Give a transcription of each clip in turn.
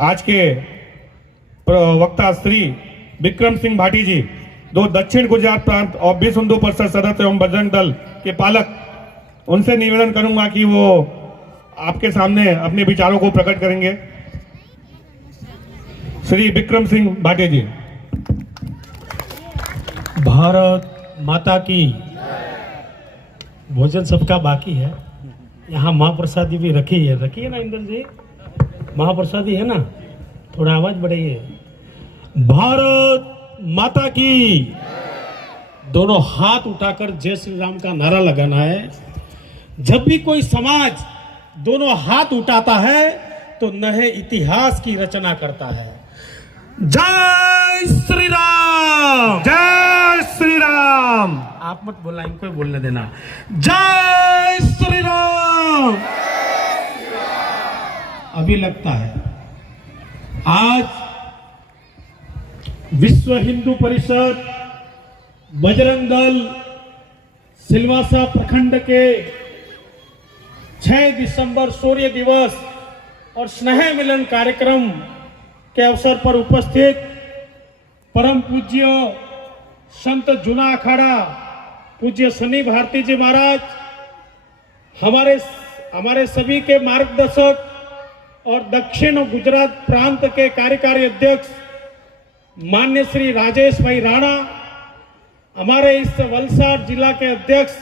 आज के वक्ता श्री विक्रम सिंह भाटी जी, दो दक्षिण गुजरात प्रांत और विश्व हिंदू परिषद सदस्य एवं बजरंग दल के पालक, उनसे निवेदन करूंगा कि वो आपके सामने अपने विचारों को प्रकट करेंगे। श्री विक्रम सिंह भाटी जी। भारत माता की। भोजन सबका बाकी है। यहाँ महाप्रसादी भी रखी है ना इंदर जी? महाप्रसादी है ना? थोड़ा आवाज बढ़ाइए। भारत माता की। दोनों हाथ उठाकर जय श्री राम का नारा लगाना है। जब भी कोई समाज दोनों हाथ उठाता है तो नए इतिहास की रचना करता है। जय श्री राम, जय श्री राम। आप मत बोलना, इनको ही बोलने देना। जय श्री राम। अभी लगता है आज विश्व हिंदू परिषद बजरंग दल सिलवासा प्रखंड के 6 दिसंबर सूर्य दिवस और स्नेह मिलन कार्यक्रम के अवसर पर उपस्थित परम पूज्य संत जूना अखाड़ा पूज्य शनि भारती जी महाराज, हमारे सभी के मार्गदर्शक और दक्षिण गुजरात प्रांत के कार्यकारी अध्यक्ष मान्य श्री राजेश भाई राणा, हमारे इस वलसाड जिला के अध्यक्ष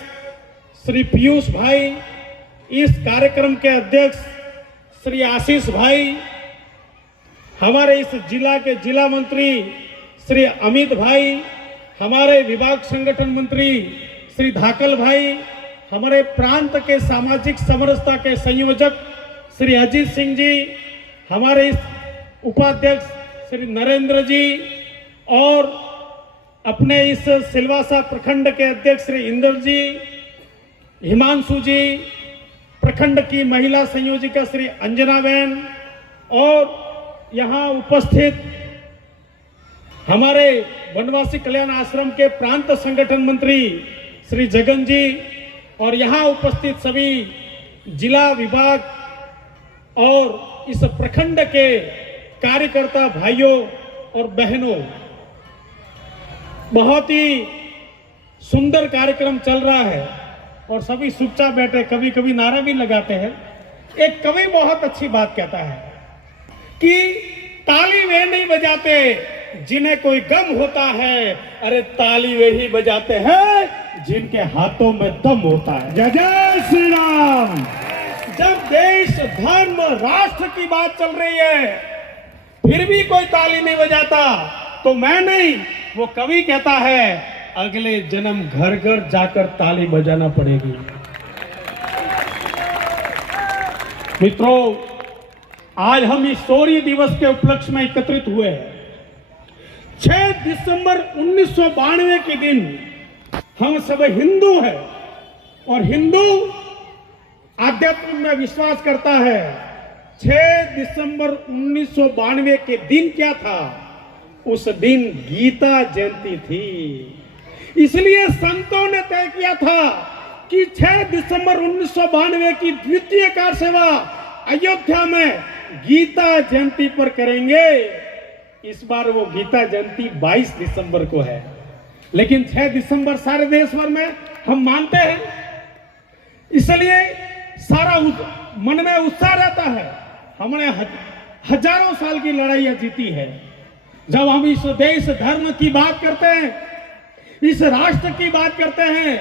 श्री पीयूष भाई, इस कार्यक्रम के अध्यक्ष श्री आशीष भाई, हमारे इस जिला के जिला मंत्री श्री अमित भाई, हमारे विभाग संगठन मंत्री श्री धाकल भाई, हमारे प्रांत के सामाजिक समरसता के संयोजक श्री अजीत सिंह जी, हमारे इस उपाध्यक्ष श्री नरेंद्र जी और अपने इस सिलवासा प्रखंड के अध्यक्ष श्री इंदर जी, हिमांशु जी, प्रखंड की महिला संयोजिका श्री अंजना बहन और यहाँ उपस्थित हमारे वनवासी कल्याण आश्रम के प्रांत संगठन मंत्री श्री जगन जी और यहाँ उपस्थित सभी जिला विभाग और इस प्रखंड के कार्यकर्ता भाइयों और बहनों, बहुत ही सुंदर कार्यक्रम चल रहा है और सभी चुपचाप बैठे, कभी कभी नारा भी लगाते हैं। एक कवि बहुत अच्छी बात कहता है कि ताली वे नहीं बजाते जिन्हें कोई गम होता है, अरे ताली वे ही बजाते हैं जिनके हाथों में दम होता है। जय जय श्री राम। जब देश धर्म राष्ट्र की बात चल रही है फिर भी कोई ताली नहीं बजाता तो मैं नहीं, वो कवि कहता है अगले जन्म घर घर जाकर ताली बजाना पड़ेगी। मित्रों, आज हम इस शौर्य दिवस के उपलक्ष्य में एकत्रित हुए हैं। 6 दिसंबर 1992 के दिन हम सब हिंदू हैं और हिंदू आध्यात्म में विश्वास करता है। 6 दिसंबर 1992 के दिन क्या था? उस दिन गीता जयंती थी। इसलिए संतों ने तय किया था कि 6 दिसंबर 1992 की द्वितीय कार सेवा अयोध्या में गीता जयंती पर करेंगे। इस बार वो गीता जयंती 22 दिसंबर को है, लेकिन 6 दिसंबर सारे देश भर में हम मानते हैं, इसलिए सारा मन में उत्साह रहता है। हमने हजारों साल की लड़ाइयां जीती है। जब हम इस देश धर्म की बात करते हैं, इस राष्ट्र की बात करते हैं,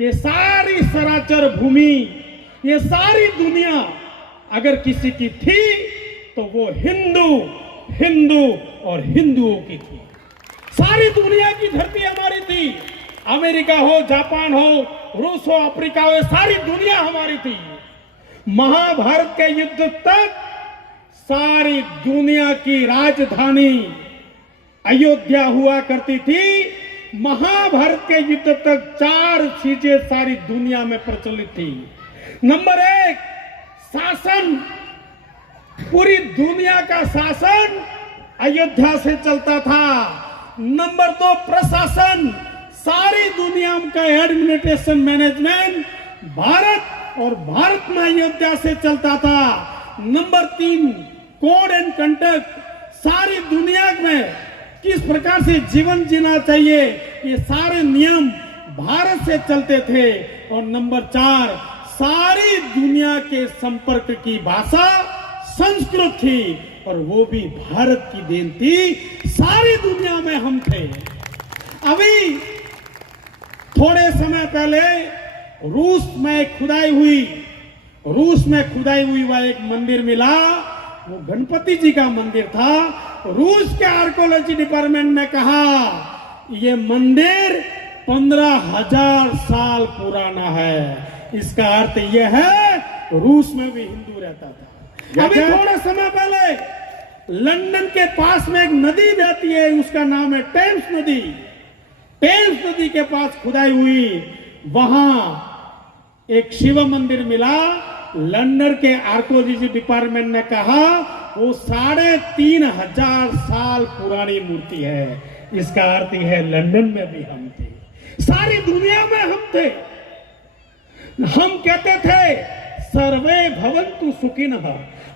ये सारी सराचर भूमि, ये सारी दुनिया अगर किसी की थी तो वो हिंदू और हिंदुओं की थी। सारी दुनिया की धरती हमारी थी। अमेरिका हो, जापान हो, रूस हो, अफ्रीका हो, सारी दुनिया हमारी थी। महाभारत के युद्ध तक सारी दुनिया की राजधानी अयोध्या हुआ करती थी। महाभारत के युद्ध तक 4 चीजें सारी दुनिया में प्रचलित थी। नंबर 1, शासन। पूरी दुनिया का शासन अयोध्या से चलता था। नंबर 2, प्रशासन। सारी दुनिया का एडमिनिस्ट्रेशन मैनेजमेंट भारत और भारत में अयोध्या से चलता था। नंबर 3, कोड एंड कंडक्ट, सारी दुनिया में किस प्रकार से जीवन जीना चाहिए, ये सारे नियम भारत से चलते थे। और नंबर 4, सारी दुनिया के संपर्क की भाषा संस्कृत थी और वो भी भारत की देन थी। सारी दुनिया में हम थे। अभी थोड़े समय पहले रूस में खुदाई हुई वह एक मंदिर मिला, वो गणपति जी का मंदिर था। रूस के आर्कोलॉजी डिपार्टमेंट ने कहा ये मंदिर 15,000 साल पुराना है। इसका अर्थ यह है रूस में भी हिंदू रहता था। अभी थोड़े समय पहले लंदन के पास में एक नदी बहती है, उसका नाम है टेम्स नदी। टेम्स नदी के पास खुदाई हुई, वहां एक शिव मंदिर मिला। लंदन के आर्कोलॉजी डिपार्टमेंट ने कहा वो 3,500 साल पुरानी मूर्ति है। इसका अर्थ है लंदन में भी हम थे, सारी दुनिया में हम थे। हम कहते थे सर्वे भवन्तु सुखिनः,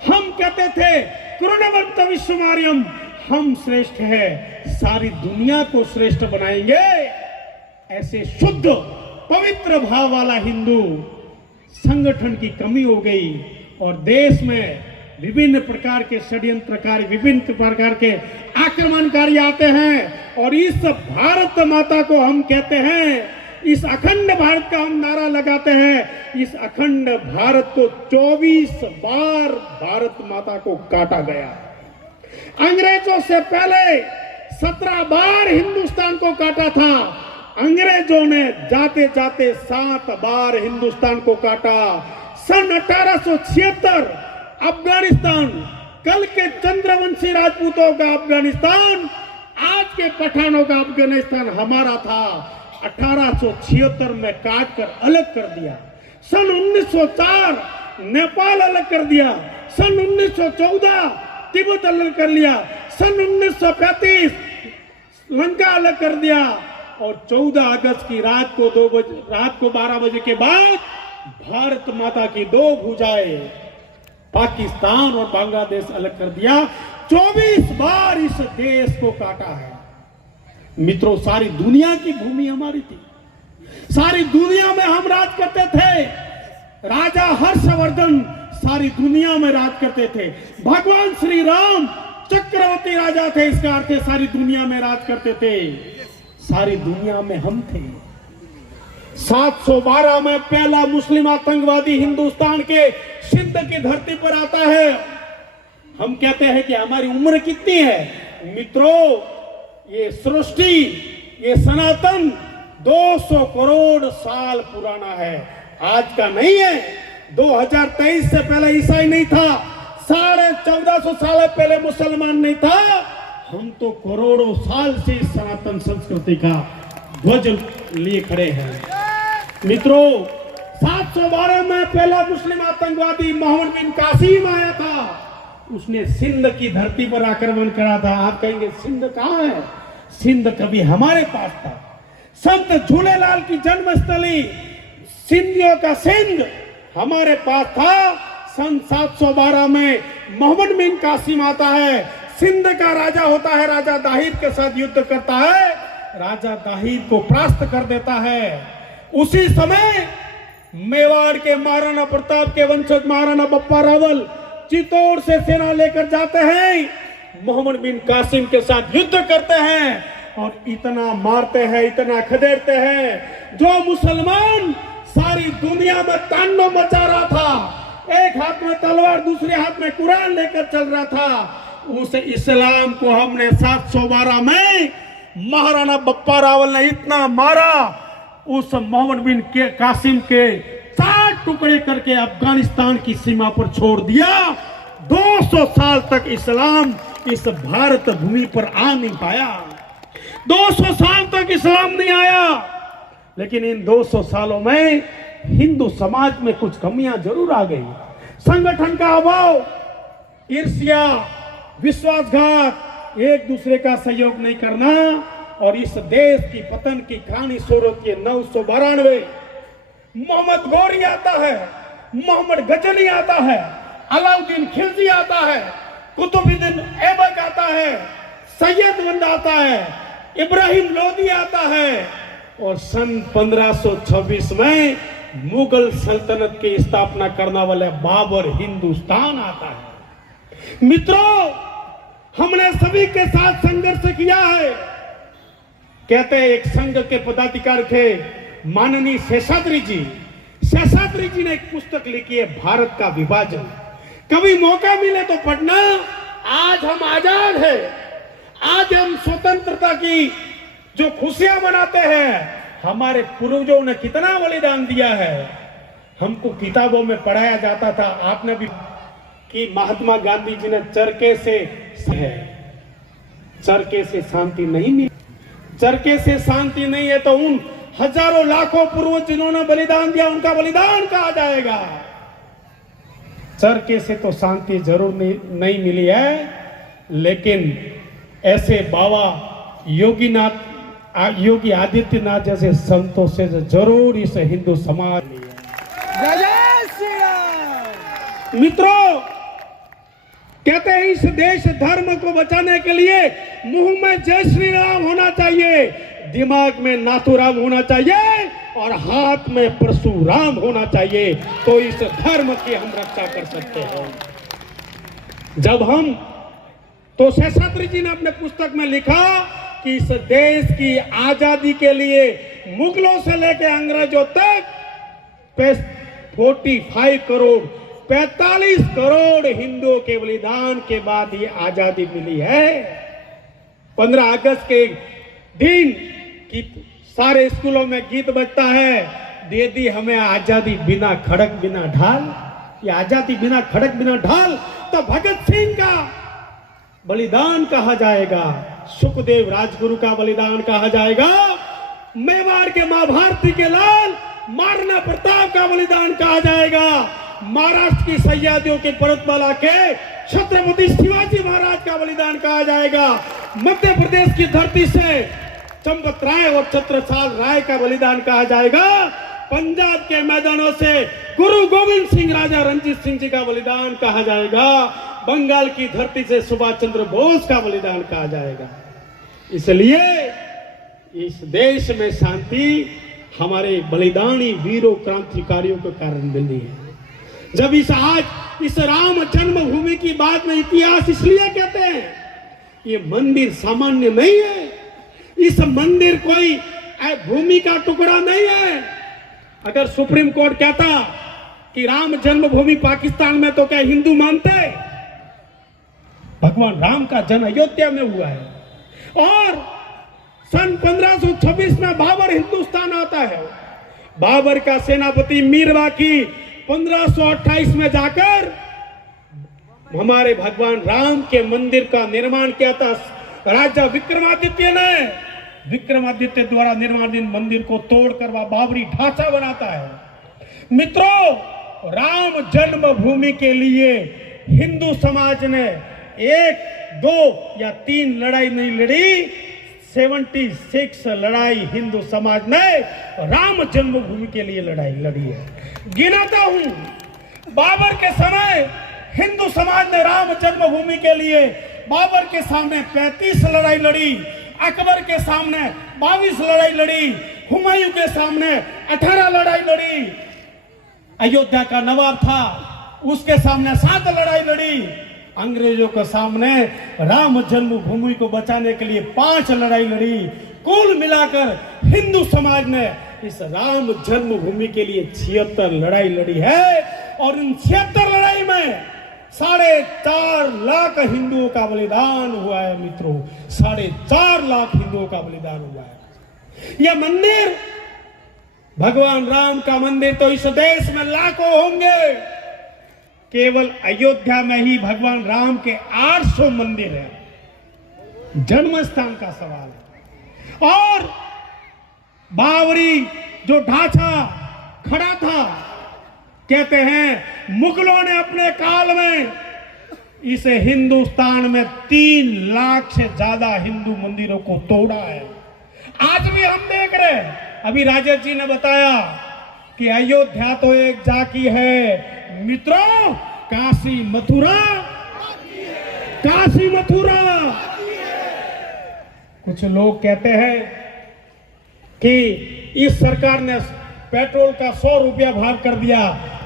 हम कहते थे कृणवन्त विश्वमार्यम, हम श्रेष्ठ है, सारी दुनिया को श्रेष्ठ बनाएंगे। ऐसे शुद्ध पवित्र भाव वाला हिंदू संगठन की कमी हो गई और देश में विभिन्न प्रकार के षड्यंत्रकारी, विभिन्न प्रकार के आक्रमणकारी आते हैं और इस भारत माता को हम कहते हैं, इस अखंड भारत का हम नारा लगाते हैं। इस अखंड भारत को 24 बार भारत माता को काटा गया। अंग्रेजों से पहले 17 बार हिंदुस्तान को काटा था। अंग्रेजों ने जाते जाते 7 बार हिंदुस्तान को काटा। सन 1876 अफगानिस्तान, कल के चंद्रवंशी राजपूतों का अफगानिस्तान, आज के पठानों का अफगानिस्तान हमारा था। 1876 में काट कर अलग कर दिया। सन 1904 नेपाल अलग कर दिया। सन 1914 तिब्बत अलग कर लिया। सन 1935 लंका अलग कर दिया। और 14 अगस्त की रात को 12 बजे के बाद भारत माता की 2 भुजाएं पाकिस्तान और बांग्लादेश अलग कर दिया। 24 बार इस देश को काटा है। मित्रों, सारी दुनिया की भूमि हमारी थी, सारी दुनिया में हम राज करते थे। राजा हर्षवर्धन सारी दुनिया में राज करते थे। भगवान श्री राम चक्रवर्ती राजा थे, इसका अर्थ है सारी दुनिया में राज करते थे। सारी दुनिया में हम थे। 712 में पहला मुस्लिम आतंकवादी हिंदुस्तान के सिंध की धरती पर आता है। हम कहते हैं कि हमारी उम्र कितनी है? मित्रों, ये सृष्टि, ये सनातन 200 करोड़ साल पुराना है, आज का नहीं है। 2023 से पहले ईसाई नहीं था, 1450 साल पहले मुसलमान नहीं था। हम तो करोड़ों साल से इस सनातन संस्कृति का ध्वज लिए खड़े हैं। मित्रों, 712 में पहला मुस्लिम आतंकवादी मोहम्मद बिन कासिम आया था। उसने सिंध की धरती पर आक्रमण करा था। आप कहेंगे सिंध कहां है? सिंध कभी हमारे पास था। संत झूलेलाल की जन्मस्थली सिंधियों का सिंध हमारे पास था। सन 712 में मोहम्मद बिन कासिम आता है, सिंध का राजा होता है, राजा दाहिर के साथ युद्ध करता है, राजा दाहिर को परास्त कर देता है। उसी समय मेवाड़ के महाराणा प्रताप के वंशज महाराणा बप्पा रावल चित्तौड़ से सेना लेकर जाते हैं, मोहम्मद बिन कासिम के साथ युद्ध करते हैं और इतना मारते हैं, इतना खदेड़ते हैं, जो मुसलमान सारी दुनिया में तांडव मचा रहा था। एक हाथ में तलवार, दूसरे हाथ में कुरान लेकर चल रहा था। उस इस्लाम को हमने 712 में महाराणा बप्पा रावल ने इतना मारा, उस मोहम्मद बिन कासिम के 4 टुकड़े करके अफगानिस्तान की सीमा पर छोड़ दिया। 200 साल तक इस्लाम इस भारत भूमि पर आ नहीं पाया। 200 साल तक इस्लाम नहीं आया। लेकिन इन 200 सालों में हिंदू समाज में कुछ कमियां जरूर आ गई। संगठन का अभाव, ईर्ष्या, विश्वासघात, एक दूसरे का सहयोग नहीं करना, और इस देश की पतन की कहानी शुरू की 992। मोहम्मद गौरी आता है, मोहम्मद गजनी आता है, अलाउद्दीन खिलजी आता है, कुतुबुद्दीन ऐबक आता है, सैयद बंद आता है, इब्राहिम लोदी आता है और सन 1526 में मुगल सल्तनत की स्थापना करने वाले बाबर हिंदुस्तान आता है। मित्रों, हमने सभी के साथ संघर्ष किया है। कहते हैं एक संघ के पदाधिकारी थे माननीय शेषाद्री जी। शेषाद्री जी ने एक पुस्तक लिखी है भारत का विभाजन। कभी मौका मिले तो पढ़ना। आज हम आजाद हैं, आज हम स्वतंत्रता की जो खुशियां मनाते हैं। हमारे पूर्वजों ने कितना बलिदान दिया है, हमको किताबों में पढ़ाया जाता था। आपने भी कि महात्मा गांधी जी ने चरखे से शांति नहीं मिली। चरखे से शांति नहीं है तो उन हजारों लाखों पूर्वज जिन्होंने बलिदान दिया उनका बलिदान कहा जाएगा। चरखे से तो शांति जरूर नहीं मिली है, लेकिन ऐसे बाबा योगी आदित्यनाथ जैसे संतों से जरूर इस हिंदू समाज मित्रों कहते हैं इस देश धर्म को बचाने के लिए मुंह में जय श्री राम होना चाहिए, दिमाग में नाथुराम होना चाहिए और हाथ में परशुराम होना चाहिए, तो इस धर्म की हम रक्षा कर सकते हैं। जब हम तो शेषाद्री जी ने अपने पुस्तक में लिखा कि इस देश की आजादी के लिए मुगलों से लेकर अंग्रेजों तक 45 करोड़ हिंदुओं के बलिदान के बाद ये आजादी मिली है। 15 अगस्त के दिन की सारे स्कूलों में गीत बजता है, दे दी हमें आजादी बिना खड़क बिना ढाल। ये आजादी बिना खड़क बिना ढाल तो भगत सिंह का बलिदान कहा जाएगा, सुखदेव राजगुरु का बलिदान कहा जाएगा, मेवाड़ के महाभारती के लाल महाराणा प्रताप का बलिदान कहा जाएगा, महाराष्ट्र की सह्याद्रियों के पर्वतमाला के छत्रपति शिवाजी महाराज का बलिदान कहा जाएगा, मध्य प्रदेश की धरती से चंपत राय और छत्रसाल राय का बलिदान कहा जाएगा, पंजाब के मैदानों से गुरु गोविंद सिंह राजा रंजीत सिंह जी का बलिदान कहा जाएगा, बंगाल की धरती से सुभाष चंद्र बोस का बलिदान कहा जाएगा। इसलिए इस देश में शांति हमारे बलिदानी वीरों क्रांतिकारियों के कारण मिली है। जब इस राम जन्मभूमि की बात में इतिहास इसलिए कहते हैं, ये मंदिर सामान्य नहीं है, इस मंदिर कोई भूमि का टुकड़ा नहीं है। अगर सुप्रीम कोर्ट कहता कि राम जन्मभूमि पाकिस्तान में, तो क्या हिंदू मानते? भगवान राम का जन्म अयोध्या में हुआ है और सन 1526 में बाबर हिंदुस्तान आता है। बाबर का सेनापति मीर बाकी 1528 में जाकर हमारे भगवान राम के मंदिर का निर्माण किया था। राजा विक्रमादित्य द्वारा निर्माणित मंदिर को तोड़कर वह बाबरी ढांचा बनाता है। मित्रों, राम जन्मभूमि के लिए हिंदू समाज ने 1, 2 या 3 लड़ाई नहीं लड़ी, 76 लड़ाई हिंदू समाज ने राम जन्मभूमि के लिए लड़ाई लड़ी है। गिनाता हूं, बाबर के समय हिंदू समाज ने राम जन्मभूमि के लिए बाबर के सामने 35 लड़ाई लड़ी, अकबर के सामने 22 लड़ाई लड़ी, हुमायूं के सामने 18 लड़ाई लड़ी, अयोध्या का नवाब था उसके सामने 7 लड़ाई लड़ी, अंग्रेजों के सामने राम जन्मभूमि को बचाने के लिए 5 लड़ाई लड़ी। कुल मिलाकर हिंदू समाज ने इस राम जन्मभूमि के लिए 76 लड़ाई लड़ी है और इन 76 लड़ाई में 4.5 लाख हिंदुओं का बलिदान हुआ है। मित्रों, 4.5 लाख हिंदुओं का बलिदान हुआ है। यह मंदिर, भगवान राम का मंदिर तो इस देश में लाखों होंगे, केवल अयोध्या में ही भगवान राम के 800 मंदिर है। जन्म स्थान का सवाल है। और बाबरी जो ढांचा खड़ा था, कहते हैं मुगलों ने अपने काल में इस हिंदुस्तान में 3 लाख से ज्यादा हिंदू मंदिरों को तोड़ा है। आज भी हम देख रहे हैं, अभी राजेश जी ने बताया कि अयोध्या तो एक जाकी है। मित्रों, काशी मथुरा काशी मथुरा। कुछ लोग कहते हैं कि इस सरकार ने पेट्रोल का 100 रुपया भाव कर दिया।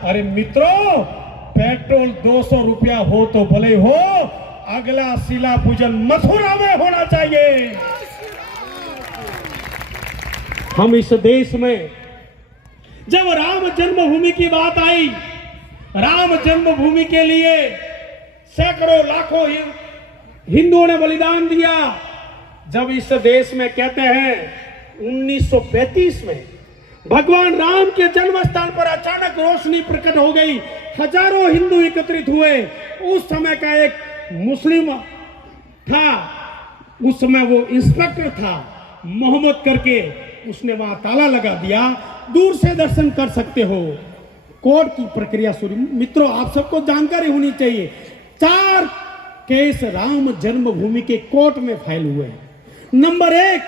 अरे मित्रों, पेट्रोल 200 रुपया हो तो भले हो, अगला शिला पूजन मथुरा में होना चाहिए। हम इस देश में जब राम जन्मभूमि की बात आई, राम जन्मभूमि के लिए सैकड़ों लाखों हिंदुओं ने बलिदान दिया। जब इस देश में कहते हैं 1935 में भगवान राम के जन्म स्थान पर अचानक रोशनी प्रकट हो गई, हजारों हिंदू एकत्रित हुए। उस समय का एक मुस्लिम था, उस समय वो इंस्पेक्टर था, मोहम्मद करके, उसने वहां ताला लगा दिया, दूर से दर्शन कर सकते हो। कोर्ट की प्रक्रिया शुरू। मित्रों, आप सबको जानकारी होनी चाहिए, 4 केस राम जन्मभूमि के कोर्ट में फाइल हुए हैं। नंबर 1,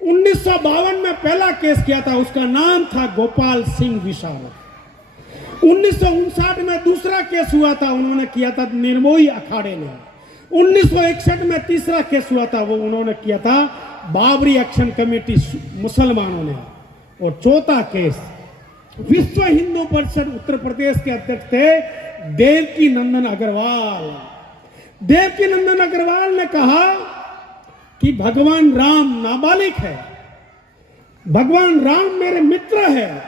1952 में पहला केस किया था, उसका नाम था गोपाल सिंह विशारद। 1959 में दूसरा केस हुआ था, उन्होंने किया था निर्मोही अखाड़े ने। 1961 में तीसरा केस हुआ था, वो उन्होंने किया था बाबरी एक्शन कमेटी मुसलमानों ने। और चौथा केस विश्व हिंदू परिषद उत्तर प्रदेश के अध्यक्ष थे देवकी नंदन अग्रवाल। देवकी नंदन अग्रवाल ने कहा कि भगवान राम नाबालिग है, भगवान राम मेरे मित्र है।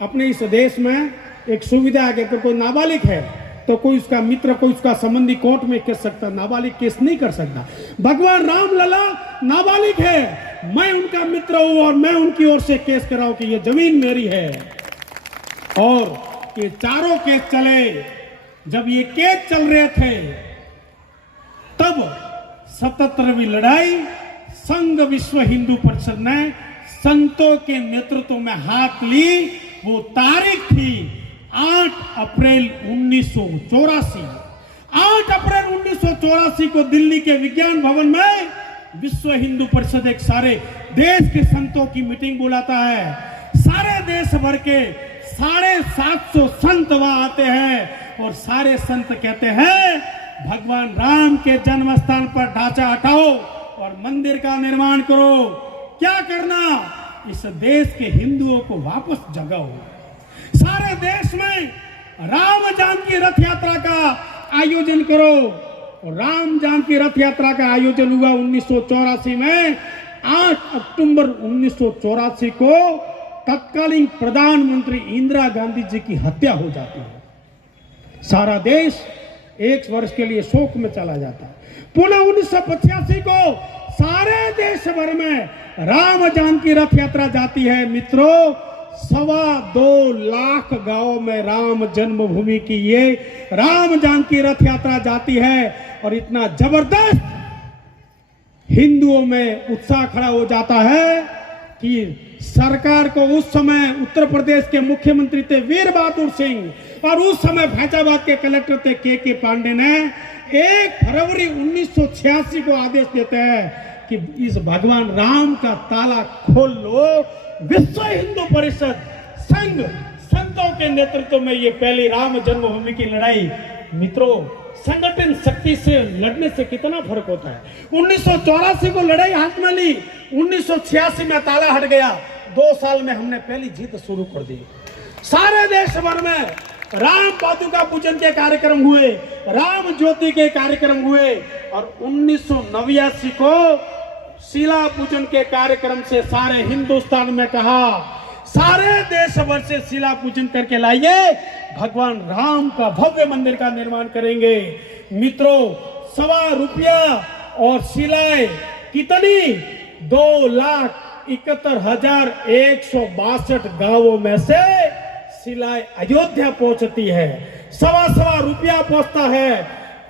अपने इस देश में एक सुविधा है कि अगर कोई नाबालिग है तो कोई उसका मित्र, कोई उसका संबंधी कोर्ट में केस सकता, नाबालिग केस नहीं कर सकता। भगवान राम लला नाबालिग है, मैं उनका मित्र हूं और मैं उनकी ओर से केस कराऊं कि ये जमीन मेरी है। और ये चारों केस चले। जब ये केस चल रहे थे तब 77वीं लड़ाई संघ विश्व हिंदू परिषद ने संतों के नेतृत्व में हाथ ली। वो तारीख थी 8 अप्रैल 1984। 8 अप्रैल 1984 को दिल्ली के विज्ञान भवन में विश्व हिंदू परिषद एक सारे देश के संतों की मीटिंग बुलाता है। सारे देश भर के 750 संत वहां आते हैं और सारे संत कहते हैं भगवान राम के जन्म स्थान पर ढांचा हटाओ और मंदिर का निर्माण करो। क्या करना? इस देश के हिंदुओं को वापस जगाओ। सारे देश में राम जानकी रथ यात्रा का आयोजन करो। और राम जानकी रथ यात्रा का आयोजन हुआ 1984 में। 8 अक्टूबर 1984 को तत्कालीन प्रधानमंत्री इंदिरा गांधी जी की हत्या हो जाती है। सारा देश 1 वर्ष के लिए शोक में चला जाता है। पुनः 1985 को सारे देश भर में राम जानकी रथ यात्रा जाती है। मित्रों, 2.25 लाख गांवों में राम जन्मभूमि की ये राम जानकी रथ यात्रा जाती है। और इतना जबरदस्त हिंदुओं में उत्साह खड़ा हो जाता है कि सरकार को उस समय उत्तर प्रदेश के मुख्यमंत्री थे वीर बहादुर सिंह और उस समय फैजाबाद के कलेक्टर थे के पांडे ने 1 फरवरी 1986 को आदेश देते हैं कि इस भगवान राम का ताला खोल लो। विश्व हिंदू परिषद संघ संतों के नेतृत्व में ये पहली राम जन्मभूमि की लड़ाई। मित्रों, संगठन शक्ति से लड़ने से कितना फर्क होता है। 1984 को लड़ाई हाथ में ली, 1986 में ताला हट गया। 2 साल में हमने पहली जीत शुरू कर दी। सारे देश भर में राम पादुका पूजन के कार्यक्रम हुए, राम ज्योति के कार्यक्रम हुए और 1989 को शिला पूजन के कार्यक्रम से सारे हिंदुस्तान में कहा सारे देश भर से शिला पूजन करके लाइए, भगवान राम का भव्य मंदिर का निर्माण करेंगे। मित्रों, 1.25 रुपया और शिलाएं कितनी? 2,71,162 गांवों में से शिलाएं अयोध्या पहुंचती है। 1.25 रुपया पहुंचता है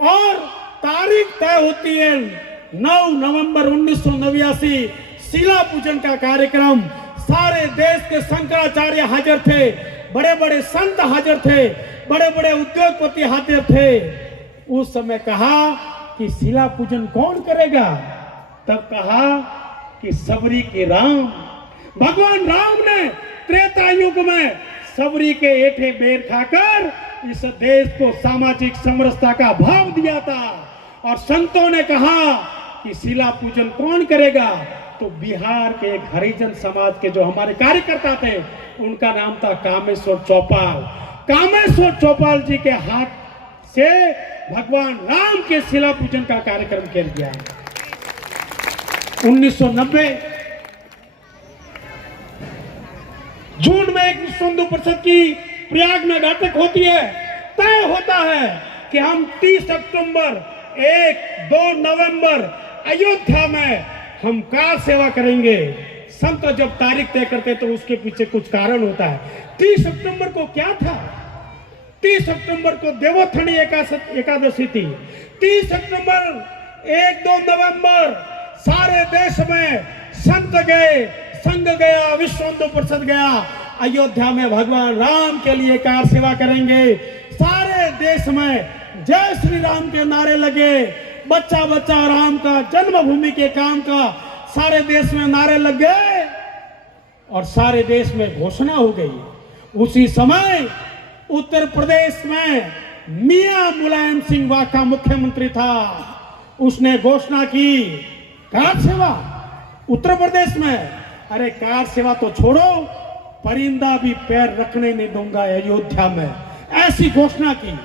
और तारीख तय होती है 9 नवंबर 1989। शिला पूजन का कार्यक्रम, सारे देश के शंकराचार्य हाजिर थे, बड़े बड़े संत हाजिर थे, बड़े बड़े उद्योगपति हाजिर थे। उस समय कहा कि शिला पूजन कौन करेगा? तब कहा कि सबरी के राम, भगवान राम ने त्रेता युग में सबरी के एठे बेर खाकर इस देश को सामाजिक समरसता का भाव दिया था। और संतों ने कहा कि शिला पूजन कौन करेगा, तो बिहार के एक हरिजन समाज के जो हमारे कार्यकर्ता थे उनका नाम था कामेश्वर चौपाल। कामेश्वर चौपाल जी के हाथ से भगवान राम के शिला पूजन का कार्यक्रम किया गया। 1990 जून में एक विश्व हिंदू परिषद की प्रयाग में बैठक होती है। तय होता है कि हम 30 अक्टूबर 1-2 नवंबर अयोध्या में हम कार सेवा करेंगे। संत जब तारीख तय करते तो उसके पीछे कुछ कारण होता है। 30 अक्टूबर को क्या था? 30 अक्टूबर को देवोत्थानी एकादशी थी। 30 अक्टूबर 1-2 नवंबर सारे देश में संत गए, संघ गया, विश्व हिंदू परिषद गया। अयोध्या में भगवान राम के लिए कार सेवा करेंगे। सारे देश में जय श्री राम के नारे लगे। बच्चा बच्चा राम का, जन्मभूमि के काम का सारे देश में नारे लग गए और सारे देश में घोषणा हो गई। उसी समय उत्तर प्रदेश में मियां मुलायम सिंह वाका मुख्यमंत्री था। उसने घोषणा की कार सेवा उत्तर प्रदेश में। अरे कार सेवा तो छोड़ो, परिंदा भी पैर रखने नहीं दूंगा अयोध्या में, ऐसी घोषणा की।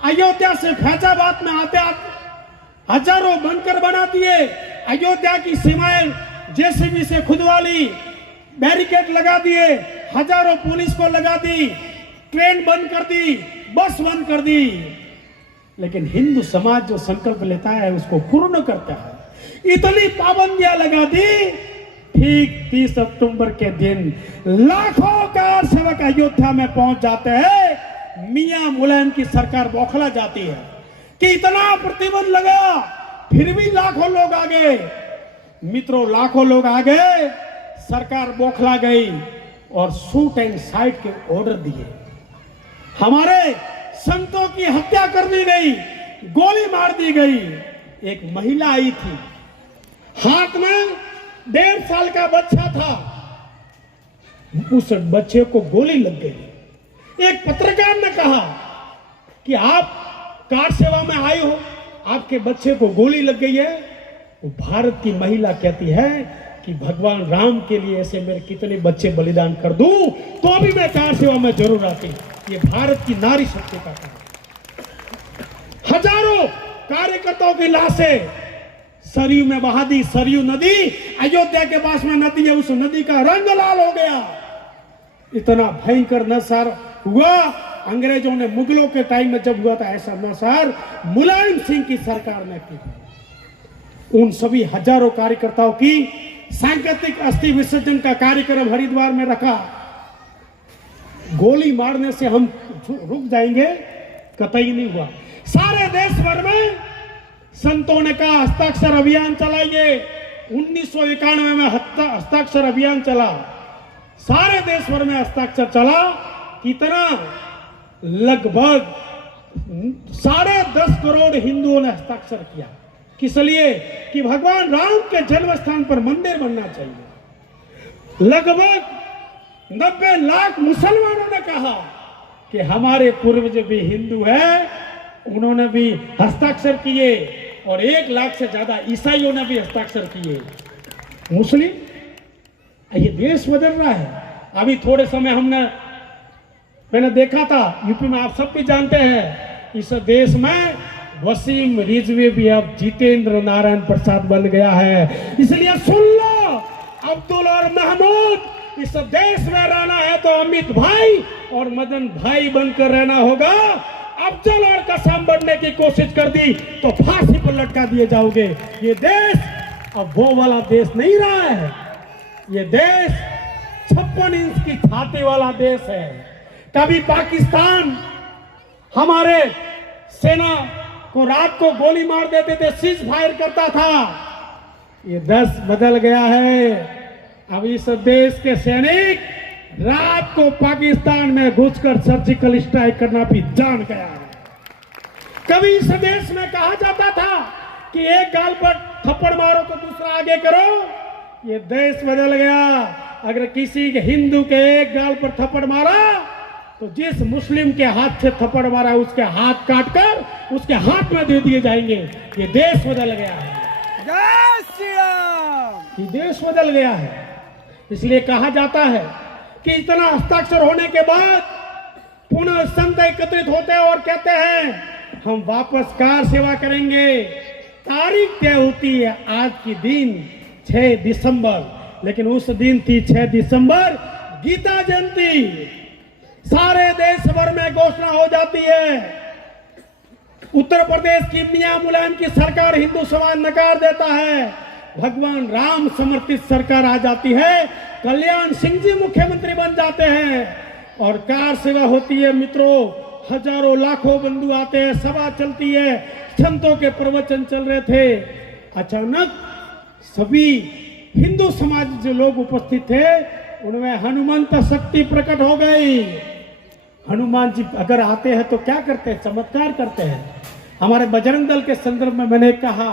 अयोध्या से फैजाबाद में आते हजारों बंकर बना दिए। अयोध्या की सीमाएं जेसीबी से खुदवा ली, बैरिकेड लगा दिए, हजारों पुलिस को लगा दी, ट्रेन बंद कर दी, बस बंद कर दी। लेकिन हिंदू समाज जो संकल्प लेता है उसको पूर्ण करता है। इतनी पाबंदियां लगा दी, ठीक 30 अक्टूबर के दिन लाखों कार सेवक अयोध्या में पहुंच जाते हैं। मियां मुलायम की सरकार बौखला जाती है कि इतना प्रतिबंध लगा, फिर भी लाखों लोग आ गए। मित्रों, लाखों लोग आ गए, सरकार बौखला गई और शूट एंड साइट के ऑर्डर दिए। हमारे संतों की हत्या कर दी गई, गोली मार दी गई। एक महिला आई थी, हाथ में 1.5 साल का बच्चा था, उस बच्चे को गोली लग गई। एक पत्रकार ने कहा कि आप कार सेवा में आए हो, आपके बच्चे को गोली लग गई है। वो भारत की महिला कहती है कि भगवान राम के लिए ऐसे मेरे कितने बच्चे बलिदान कर दूं तो अभी मैं कार सेवा में जरूर आती। ये भारत की नारी शक्ति का काम। हजारों कार्यकर्ताओं की लाशें सरयू में बहा दी। सरयू नदी अयोध्या के पास में नदी है, उस नदी का रंग लाल हो गया। इतना भयंकर नरसंहार हुआ। अंग्रेजों ने, मुगलों के टाइम में जब हुआ था ऐसा नरसंहार, मुलायम सिंह की सरकार ने की। उन सभी हजारों कार्यकर्ताओं की सांकेतिक अस्थि विसर्जन का कार्यक्रम हरिद्वार में रखा। गोली मारने से हम रुक जाएंगे, कतई नहीं हुआ। सारे देश भर में संतों ने कहा हस्ताक्षर अभियान चलाइए। 1991 में हस्ताक्षर अभियान चला, सारे देश भर में हस्ताक्षर चला। कितना? लगभग 10.5 करोड़ हिंदुओं ने हस्ताक्षर किया। किस लिए? कि भगवान राम के जन्म स्थान पर मंदिर बनना चाहिए। लगभग 90 लाख मुसलमानों ने कहा कि हमारे पूर्वज भी हिंदू है, उन्होंने भी हस्ताक्षर किए, और 1 लाख से ज्यादा ईसाइयों ने भी हस्ताक्षर किए। मुस्लिम, ये देश बदल रहा है। अभी थोड़े समय मैंने देखा था यूपी में, आप सब भी जानते हैं, इस देश में वसीम रिजवी भी अब जितेंद्र नारायण प्रसाद बन गया है। इसलिए सुन लो, अब्दुल और महमूद, इस देश में रहना है तो अमित भाई और मदन भाई बनकर रहना होगा। अफजल और कसम बनने की कोशिश कर दी तो फांसी पर लटका दिए जाओगे। ये देश अब वो वाला देश नहीं रहा है। ये देश 56 इंच की छाती वाला देश है। कभी पाकिस्तान हमारे सेना को रात को गोली मार देते थे, सीज फायर करता था। ये देश बदल गया है। अब इस देश के सैनिक रात को पाकिस्तान में घुसकर सर्जिकल स्ट्राइक करना भी जान गया है। कभी इस देश में कहा जाता था कि एक गाल पर थप्पड़ मारो तो दूसरा आगे करो। ये देश बदल गया। अगर किसी हिंदू के एक गाल पर थप्पड़ मारा तो जिस मुस्लिम के हाथ से थप्पड़ मारा उसके हाथ काटकर उसके हाथ में दे दिए जाएंगे। ये देश बदल गया है, जय श्री राम। ये देश बदल गया है। इसलिए कहा जाता है कि इतना हस्ताक्षर होने के बाद पुनः संत एकत्रित होते हैं और कहते हैं हम वापस कार सेवा करेंगे। तारीख तय होती है आज की दिन 6 दिसंबर, लेकिन उस दिन थी 6 दिसंबर गीता जयंती। सारे देश भर में घोषणा हो जाती है। उत्तर प्रदेश की मियां मुलायम की सरकार हिंदू समाज नकार देता है। भगवान राम समर्थित सरकार आ जाती है। कल्याण सिंह जी मुख्यमंत्री बन जाते हैं और कार सेवा होती है। मित्रों, हजारों लाखों बंधु आते हैं, सभा चलती है, संतों के प्रवचन चल रहे थे। अचानक सभी हिंदू समाज जो लोग उपस्थित थे उनमें हनुमंत शक्ति प्रकट हो गई। हनुमान जी अगर आते हैं तो क्या करते हैं? चमत्कार करते हैं। हमारे बजरंग दल के संदर्भ में मैंने कहा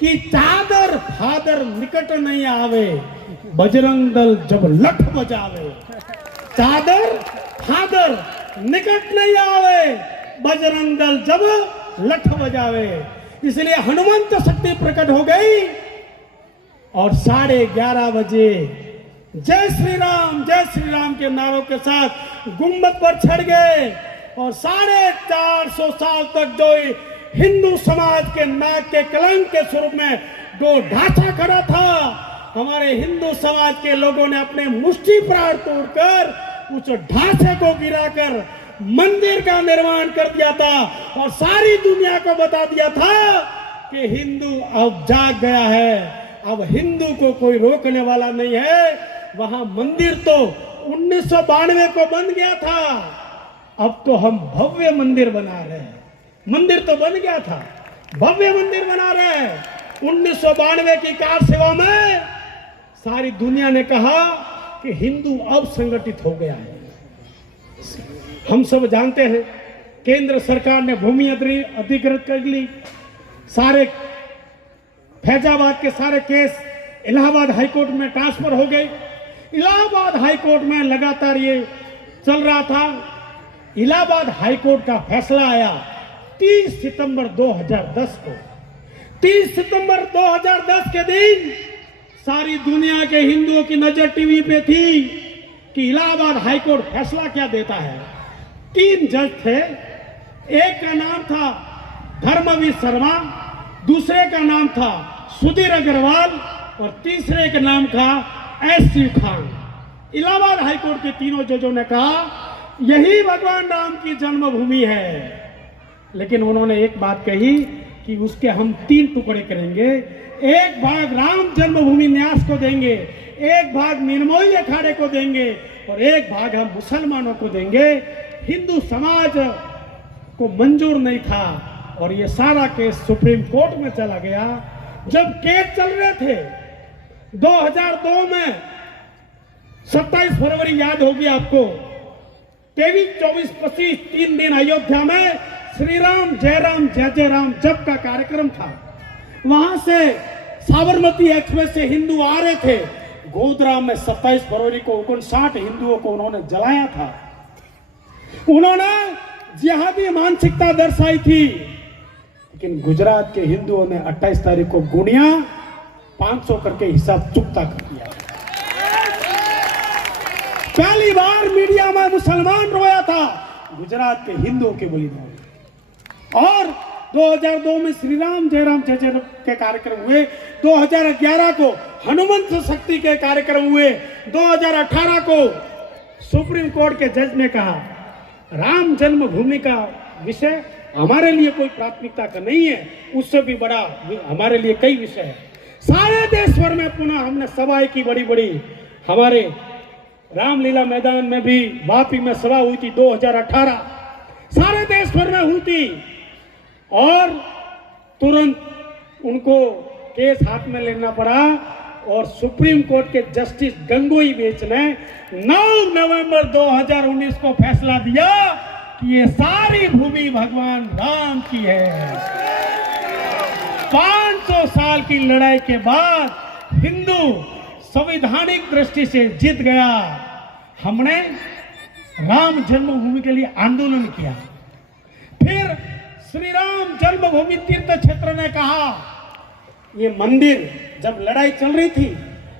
कि चादर फादर निकट नहीं आवे, बजरंग दल जब लठ बजावे। चादर फादर निकट नहीं आवे, बजरंग दल जब लठ बजावे। इसलिए हनुमंत शक्ति प्रकट हो गई और 11:30 बजे जय श्री राम के नारों के साथ गुम्बद पर चढ़ गए और 450 साल तक जो हिंदू समाज के नाक के कलंक के स्वरूप में जो ढांचा खड़ा था, हमारे हिंदू समाज के लोगों ने अपने मुष्टि प्राण तोड़कर उस ढांचे को गिराकर मंदिर का निर्माण कर दिया था और सारी दुनिया को बता दिया था कि हिंदू अब जाग गया है, अब हिंदू को कोई रोकने वाला नहीं है। वहां मंदिर तो 1992 को बन गया था, अब तो हम भव्य मंदिर बना रहे हैं। मंदिर तो बन गया था, भव्य मंदिर बना रहे हैं। 1992 की कार सेवा में सारी दुनिया ने कहा कि हिंदू अब संगठित हो गया है। हम सब जानते हैं केंद्र सरकार ने भूमि अधिकृत कर ली। सारे फैजाबाद के सारे केस इलाहाबाद हाईकोर्ट में ट्रांसफर हो गए। इलाहाबाद हाईकोर्ट में लगातार ये चल रहा था। इलाहाबाद हाईकोर्ट का फैसला आया 30 सितंबर 2010 को। 30 सितंबर 2010 के दिन सारी दुनिया के हिंदुओं की नजर टीवी पे थी कि इलाहाबाद हाईकोर्ट फैसला क्या देता है। 3 जज थे, एक का नाम था धर्मवीर शर्मा, दूसरे का नाम था सुधीर अग्रवाल और तीसरे का नाम था एस.सी. खान। इलाहाबाद हाईकोर्ट के तीनों जजों ने कहा यही भगवान राम की जन्मभूमि है, लेकिन उन्होंने एक बात कही कि उसके हम 3 टुकड़े करेंगे। एक भाग राम जन्मभूमि न्यास को देंगे, एक भाग निर्मोही अखाड़े को देंगे और एक भाग हम मुसलमानों को देंगे। हिंदू समाज को मंजूर नहीं था और ये सारा केस सुप्रीम कोर्ट में चला गया। जब केस चल रहे थे 2002 में 27 फरवरी याद होगी आपको, 23, 24, 25 3 दिन अयोध्या में श्री राम जय राम जप का कार्यक्रम था। वहां से साबरमती एक्सप्रेस से हिंदू आ रहे थे। गोधरा में 27 फरवरी को 59 हिंदुओं को उन्होंने जलाया था। उन्होंने जिहादी मानसिकता दर्शाई थी, लेकिन गुजरात के हिंदुओं ने 28 तारीख को गुणिया 500 करके हिसाब चुकता कर दिया। पहली बार मीडिया में मुसलमान रोया था, गुजरात के हिंदुओं के बलिदान। और 2002 में श्री राम जय जय के कार्यक्रम हुए। 2011 को हनुमंत शक्ति के कार्यक्रम हुए। 2018 को सुप्रीम कोर्ट के जज ने कहा राम जन्मभूमि का विषय हमारे लिए कोई प्राथमिकता का नहीं है, उससे भी बड़ा हमारे लिए कई विषय है। सारे देश भर में पुनः हमने सभाएं की, बड़ी बड़ी। हमारे रामलीला मैदान में भी वापी में सभा हुई थी 2018, सारे देश भर में हुई थी। और तुरंत उनको केस हाथ में लेना पड़ा और सुप्रीम कोर्ट के जस्टिस गंगोई बेंच ने 9 नवंबर 2019 को फैसला दिया कि ये सारी भूमि भगवान राम की है। 500 साल की लड़ाई के बाद हिंदू संवैधानिक दृष्टि से जीत गया। हमने राम जन्मभूमि के लिए आंदोलन किया। फिर श्री राम जन्मभूमि तीर्थ क्षेत्र ने कहा, ये मंदिर जब लड़ाई चल रही थी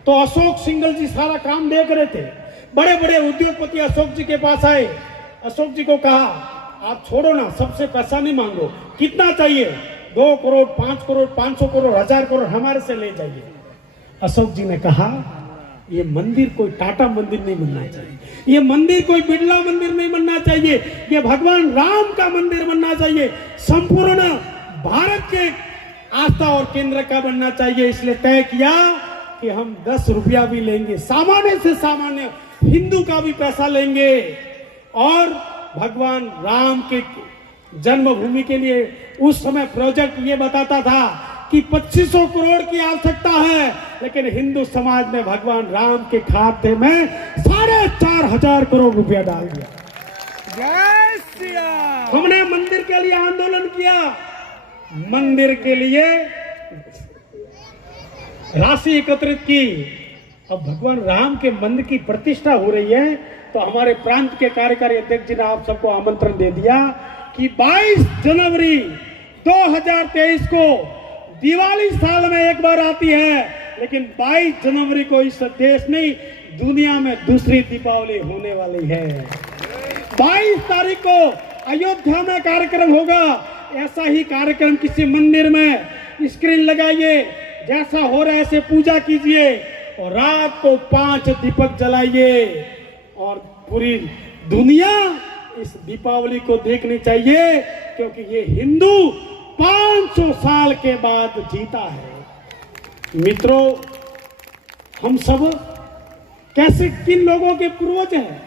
तो अशोक सिंघल जी सारा काम देख रहे थे। बड़े बड़े उद्योगपति अशोक जी के पास आए। अशोक जी को कहा, आप छोड़ो ना, सबसे पैसा नहीं मांगो, कितना चाहिए? 2 करोड़, 5 करोड़, 500 करोड़, 1000 करोड़ हमारे से ले जाइए। अशोक जी ने कहा, ये मंदिर कोई टाटा मंदिर नहीं बनना चाहिए, ये मंदिर कोई बिरला मंदिर नहीं बनना चाहिए, ये भगवान राम का मंदिर बनना चाहिए, संपूर्ण भारत के आस्था और केंद्र का बनना चाहिए। इसलिए तय किया कि हम 10 रुपया भी लेंगे, सामान्य से सामान्य हिंदू का भी पैसा लेंगे, और भगवान राम के जन्मभूमि के लिए उस समय प्रोजेक्ट ये बताता था कि 2500 करोड़ की आवश्यकता है, लेकिन हिंदू समाज ने भगवान राम के खाते में 4500 करोड़ रुपया डाल दिया। जय श्री राम। हमने मंदिर के लिए आंदोलन किया, मंदिर के लिए राशि एकत्रित की। अब भगवान राम के मंदिर की प्रतिष्ठा हो रही है, तो हमारे प्रांत के कार्यकारी अध्यक्ष जी ने आप सबको आमंत्रण दे दिया कि 22 जनवरी 2023 को दिवाली साल में एक बार आती है, लेकिन 22 जनवरी को इस देश नहीं दुनिया में दूसरी दीपावली होने वाली है। 22 तारीख को अयोध्या में कार्यक्रम होगा। ऐसा ही कार्यक्रम किसी मंदिर में स्क्रीन लगाइए, जैसा हो रहा है ऐसे पूजा कीजिए, और रात को 5 दीपक जलाइए, और पूरी दुनिया इस दीपावली को देखनी चाहिए, क्योंकि ये हिंदू 500 साल के बाद जीता है। मित्रों, हम सब कैसे किन लोगों के पूर्वज हैं?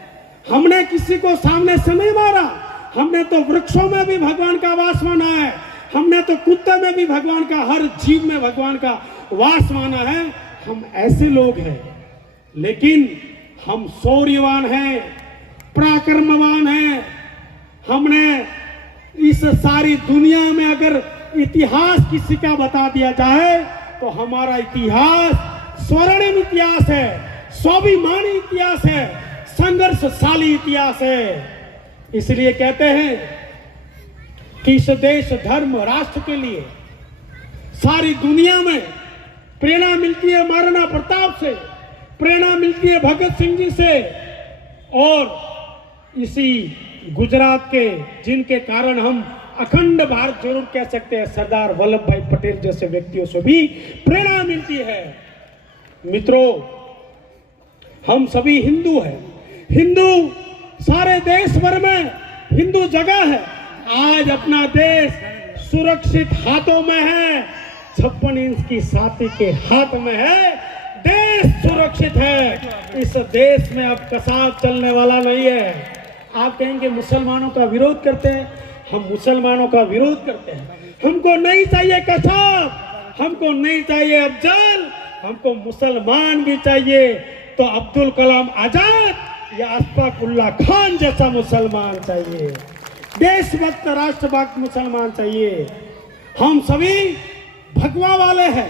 हमने किसी को सामने से नहीं मारा, हमने तो वृक्षों में भी भगवान का वास माना है, हमने तो कुत्ते में भी भगवान का, हर जीव में भगवान का वास माना है। हम ऐसे लोग हैं, लेकिन हम शौर्यवान हैं, पराक्रमवान हैं। हमने इस सारी दुनिया में अगर इतिहास किसी का बता दिया जाए तो हमारा इतिहास स्वर्णिम इतिहास है, स्वाभिमानी इतिहास है, संघर्षशाली इतिहास है। इसलिए कहते हैं कि इस देश, धर्म, राष्ट्र के लिए सारी दुनिया में प्रेरणा मिलती है महाराणा प्रताप से, प्रेरणा मिलती है भगत सिंह जी से, और इसी गुजरात के जिनके कारण हम अखंड भारत जरूर कह सकते हैं, सरदार वल्लभ भाई पटेल जैसे व्यक्तियों से भी प्रेरणा मिलती है। मित्रों, हम सभी हिंदू हैं, हिंदू सारे देश भर में हिंदू जगह है। आज अपना देश सुरक्षित हाथों में है, 56 इंच की छाती के हाथ में है, देश सुरक्षित है। इस देश में अब कसाब चलने वाला नहीं है। आप कहेंगे मुसलमानों का विरोध करते हैं, हम मुसलमानों का विरोध करते हैं। हमको नहीं चाहिए कसाब, हमको नहीं चाहिए अफजल, हमको मुसलमान भी चाहिए तो अब्दुल कलाम आजाद या अशफाक उल्लाह खान जैसा मुसलमान चाहिए, देशभक्त राष्ट्रभक्त मुसलमान चाहिए। हम सभी भगवा वाले हैं,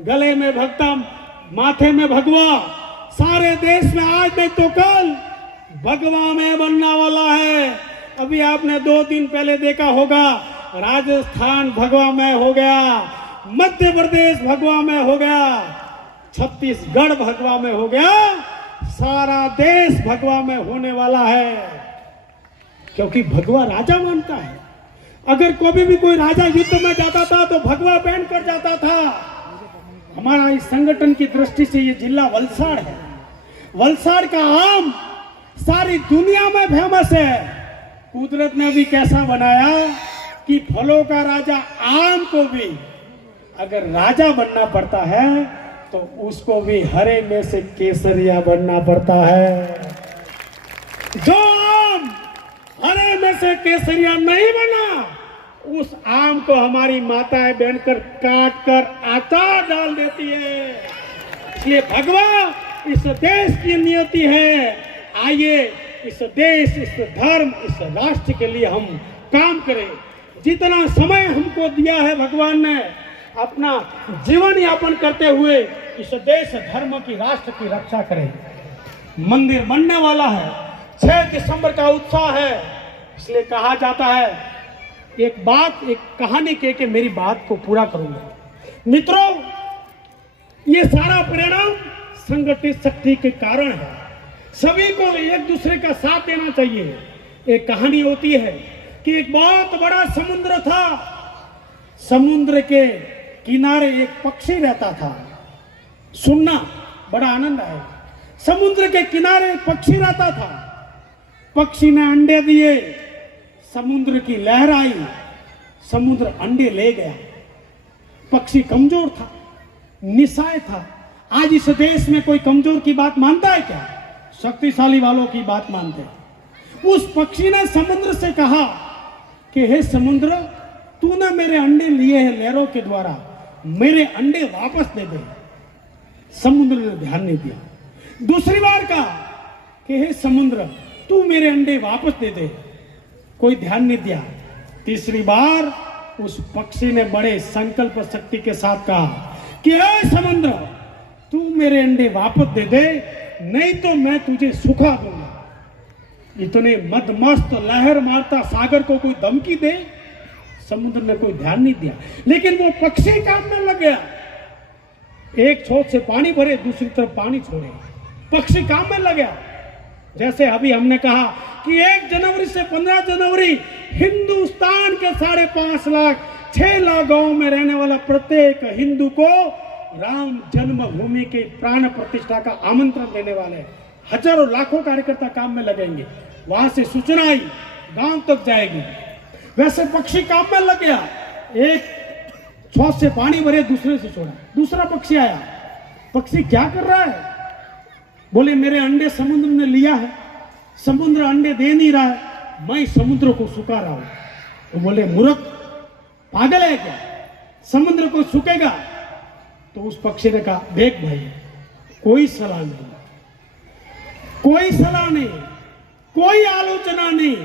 गले में भगता, माथे में भगवा। सारे देश में आज नहीं तो कल भगवा में बनने वाला है। अभी आपने 2 दिन पहले देखा होगा, राजस्थान भगवा में हो गया, मध्य प्रदेश भगवा में हो गया, छत्तीसगढ़ भगवा में हो गया, सारा देश भगवा में होने वाला है, क्योंकि भगवा राजा मानता है। अगर कभी भी कोई राजा युद्ध में जाता था तो भगवा पहन कर जाता था। हमारा इस संगठन की दृष्टि से ये जिला वलसाड़ है। वलसाड़ का आम सारी दुनिया में फेमस है। कुदरत ने भी कैसा बनाया कि फलों का राजा आम को भी अगर राजा बनना पड़ता है तो उसको भी हरे में से केसरिया बनना पड़ता है। जो आम हरे में से केसरिया नहीं बना, उस आम को हमारी माताएं बहन कर काट कर अचार डाल देती है। इसलिए भगवा इस देश की नियति है। आइए इस देश, इस धर्म, इस राष्ट्र के लिए हम काम करें। जितना समय हमको दिया है भगवान ने, अपना जीवन यापन करते हुए इस देश, धर्म की, राष्ट्र की रक्षा करें। मंदिर बनने वाला है, 6 दिसंबर का उत्साह है, इसलिए कहा जाता है, एक कहानी कह के मेरी बात को पूरा करूंगा। मित्रों, ये सारा परिणाम संगठित शक्ति के कारण है। सभी को एक दूसरे का साथ देना चाहिए। एक कहानी होती है कि एक बहुत बड़ा समुद्र था। समुद्र के किनारे एक पक्षी रहता था। सुनना बड़ा आनंद आए। समुद्र के किनारे एक पक्षी रहता था। पक्षी ने अंडे दिए, समुद्र की लहर आई, समुद्र अंडे ले गया। पक्षी कमजोर था, निस्सहाय था। आज इस देश में कोई कमजोर की बात मानता है क्या? शक्तिशाली वालों की बात मानते हैं। उस पक्षी ने समुद्र से कहा कि हे समुद्र, तूने मेरे अंडे लिए हैं लहरों के द्वारा, मेरे अंडे वापस दे दे। समुद्र ने ध्यान नहीं दिया। दूसरी बार कहा कि हे समुद्र, तू मेरे अंडे वापस दे दे, कोई ध्यान नहीं दिया। तीसरी बार उस पक्षी ने बड़े संकल्प शक्ति के साथ कहा कि हे समुद्र, तू मेरे अंडे वापस दे दे, नहीं तो मैं तुझे सुखा दूंगा। इतने मदमस्त लहर मारता सागर को कोई धमकी दे? समुद्र ने कोई ध्यान नहीं दिया, लेकिन वो पक्षी काम में लग गया। एक छोर से पानी भरे, दूसरी तरफ पानी छोड़े, पक्षी काम में लग गया। जैसे अभी हमने कहा कि 1 जनवरी से 15 जनवरी हिंदुस्तान के 5.5 लाख 6 लाख गांव में रहने वाला प्रत्येक हिंदू को राम जन्मभूमि के प्राण प्रतिष्ठा का आमंत्रण देने वाले हजारों लाखों कार्यकर्ता काम में लगेंगे। वहां से सूचना आई, गांव तक जाएगी। वैसे पक्षी काम में लग गया। एक छोर से पानी भरे, दूसरे से छोड़ा। दूसरा पक्षी आया। पक्षी क्या कर रहा है? बोले मेरे अंडे समुद्र ने लिया है, समुद्र अंडे दे नहीं रहा है, मैं समुद्र को सुखा रहा हूं। तो बोले मूर्ख, पागल है क्या? समुद्र को सुखेगा? तो उस पक्षी ने कहा, देख भाई, कोई सलाह नहीं, कोई सलाह नहीं, कोई आलोचना नहीं,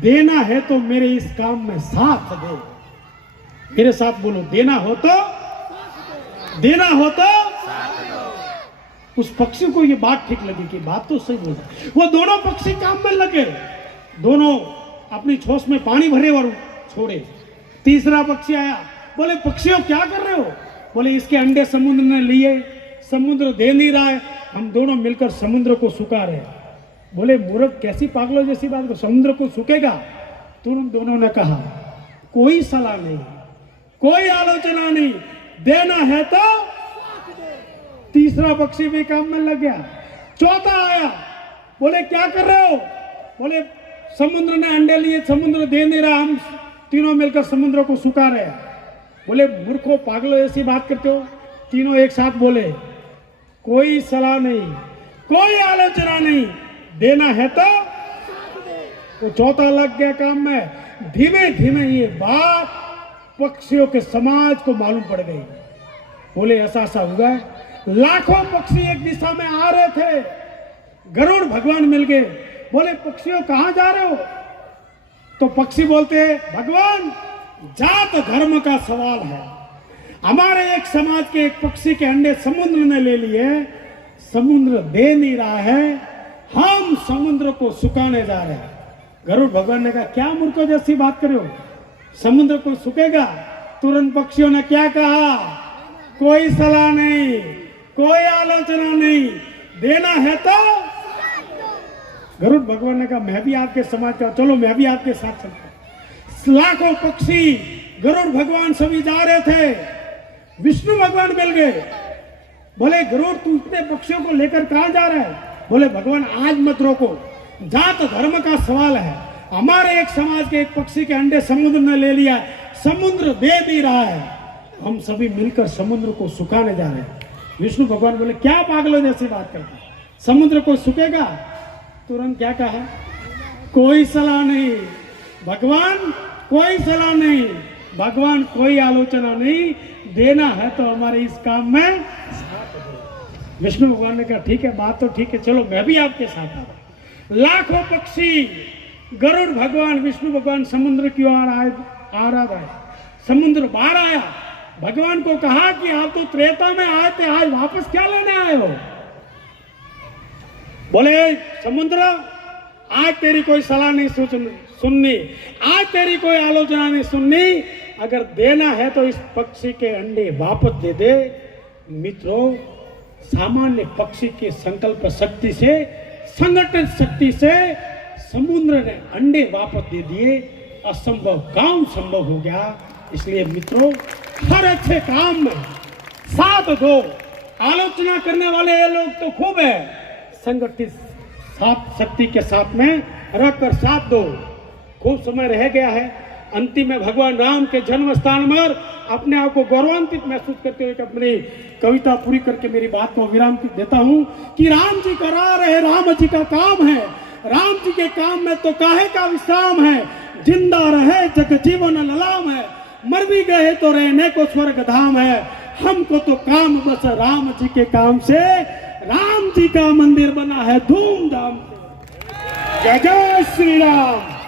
देना है तो मेरे इस काम में साथ दे। मेरे साथ बोलो, देना हो तो, देना हो तो। उस पक्षी को ये बात ठीक लगी कि बात तो सही बोला। वो दोनों पक्षी काम में लगे, दोनों अपनी छोस में पानी भरे और छोड़े। तीसरा पक्षी आया। बोले पक्षियों क्या कर रहे हो? बोले इसके अंडे समुद्र ने लिए, समुद्र दे नहीं रहा है, हम दोनों मिलकर समुद्र को सुखा रहे हैं। बोले मूर्ख, कैसी पागलों जैसी बात को, समुद्र को सुखेगा? तुम दोनों ने कहा, कोई सलाह नहीं, कोई आलोचना नहीं, देना है तो। तीसरा पक्षी भी काम में लग गया। चौथा आया। बोले क्या कर रहे हो? बोले समुद्र ने अंडे लिए, समुद्र दे नहीं रहा, हम तीनों मिलकर समुद्र को सुखा रहे हैं। बोले मूर्खों, पागलों ऐसी बात करते हो? तीनों एक साथ बोले, कोई सलाह नहीं, कोई आलोचना नहीं, देना है तो चौथा लग गया काम में। धीमे धीमे ये बात पक्षियों के समाज को मालूम पड़ गई। बोले ऐसा हुआ, लाखों पक्षी एक दिशा में आ रहे थे। गरुड़ भगवान मिल गए। बोले पक्षियों कहां जा रहे हो? तो पक्षी बोलते, भगवान, जात धर्म का सवाल है। हमारे एक समाज के एक पक्षी के अंडे समुद्र ने ले लिए, समुद्र दे नहीं रहा है, हम समुद्र को सुखाने जा रहे हैं। गरुड़ भगवान ने कहा, क्या मूर्खों जैसी बात कर रहे हो? समुद्र को सुखेगा? तुरंत पक्षियों ने क्या कहा? कोई सलाह नहीं, कोई आलोचना नहीं, देना है तो। गरुड़ भगवान ने कहा, मैं भी आपके समाज का, चलो मैं भी आपके साथ चलता हूं। लाखों पक्षी, गरुड़ भगवान सभी जा रहे थे। विष्णु भगवान मिल गए। बोले गरुड़, तू इतने पक्षियों को लेकर कहां जा रहा है? बोले भगवान, आज मत रोको, जात धर्म का सवाल है। हमारे एक समाज के एक पक्षी के अंडे समुद्र ने ले लिया, समुद्र दे नहीं रहा है, हम सभी मिलकर समुद्र को सुखाने जा रहे हैं। विष्णु भगवान बोले, क्या पागलों जैसी बात करते, समुद्र को सुखेगा? तुरंत क्या कहा? कोई सलाह नहीं भगवान, कोई सलाह नहीं भगवान, कोई आलोचना नहीं, देना है तो हमारे इस काम में। विष्णु भगवान ने कहा, ठीक है, बात तो ठीक है, चलो मैं भी आपके साथ आ रहा हूं। लाखों पक्षी, गरुड़ भगवान, विष्णु भगवान समुद्र की ओर आ रहा है। समुद्र बाहर आया। भगवान को कहा कि आप तो त्रेता में आए थे, आज वापस क्या लेने आए हो? बोले समुद्र, आज तेरी कोई सलाह नहीं सुननी, आज तेरी कोई आलोचना नहीं सुननी। अगर देना है तो इस पक्षी के अंडे वापस दे दे। मित्रों, सामान्य पक्षी के संकल्प शक्ति से, संगठन शक्ति से समुद्र ने अंडे वापस दे दिए, असंभव काम संभव हो गया। इसलिए मित्रों, हर अच्छे काम में साथ दो। आलोचना करने वाले ये लोग तो खूब है, संगठित साथ शक्ति के साथ में रखकर साथ दो। खूब समय रह गया है, अंतिम में भगवान राम के जन्म स्थान पर अपने आप को गौरवान्वित महसूस करते हुए अपनी कविता पूरी करके मेरी बात को विराम देता हूं कि राम जी का राह है, राम जी का काम है, राम जी के काम में तो काहे का विश्राम है। जिंदा रहे जग जीवन ललाम है, मर भी गए तो रहने को स्वर्ग धाम है। हमको तो काम बस राम जी के काम से, राम जी का मंदिर बना है धूमधाम से। जय जय श्री राम।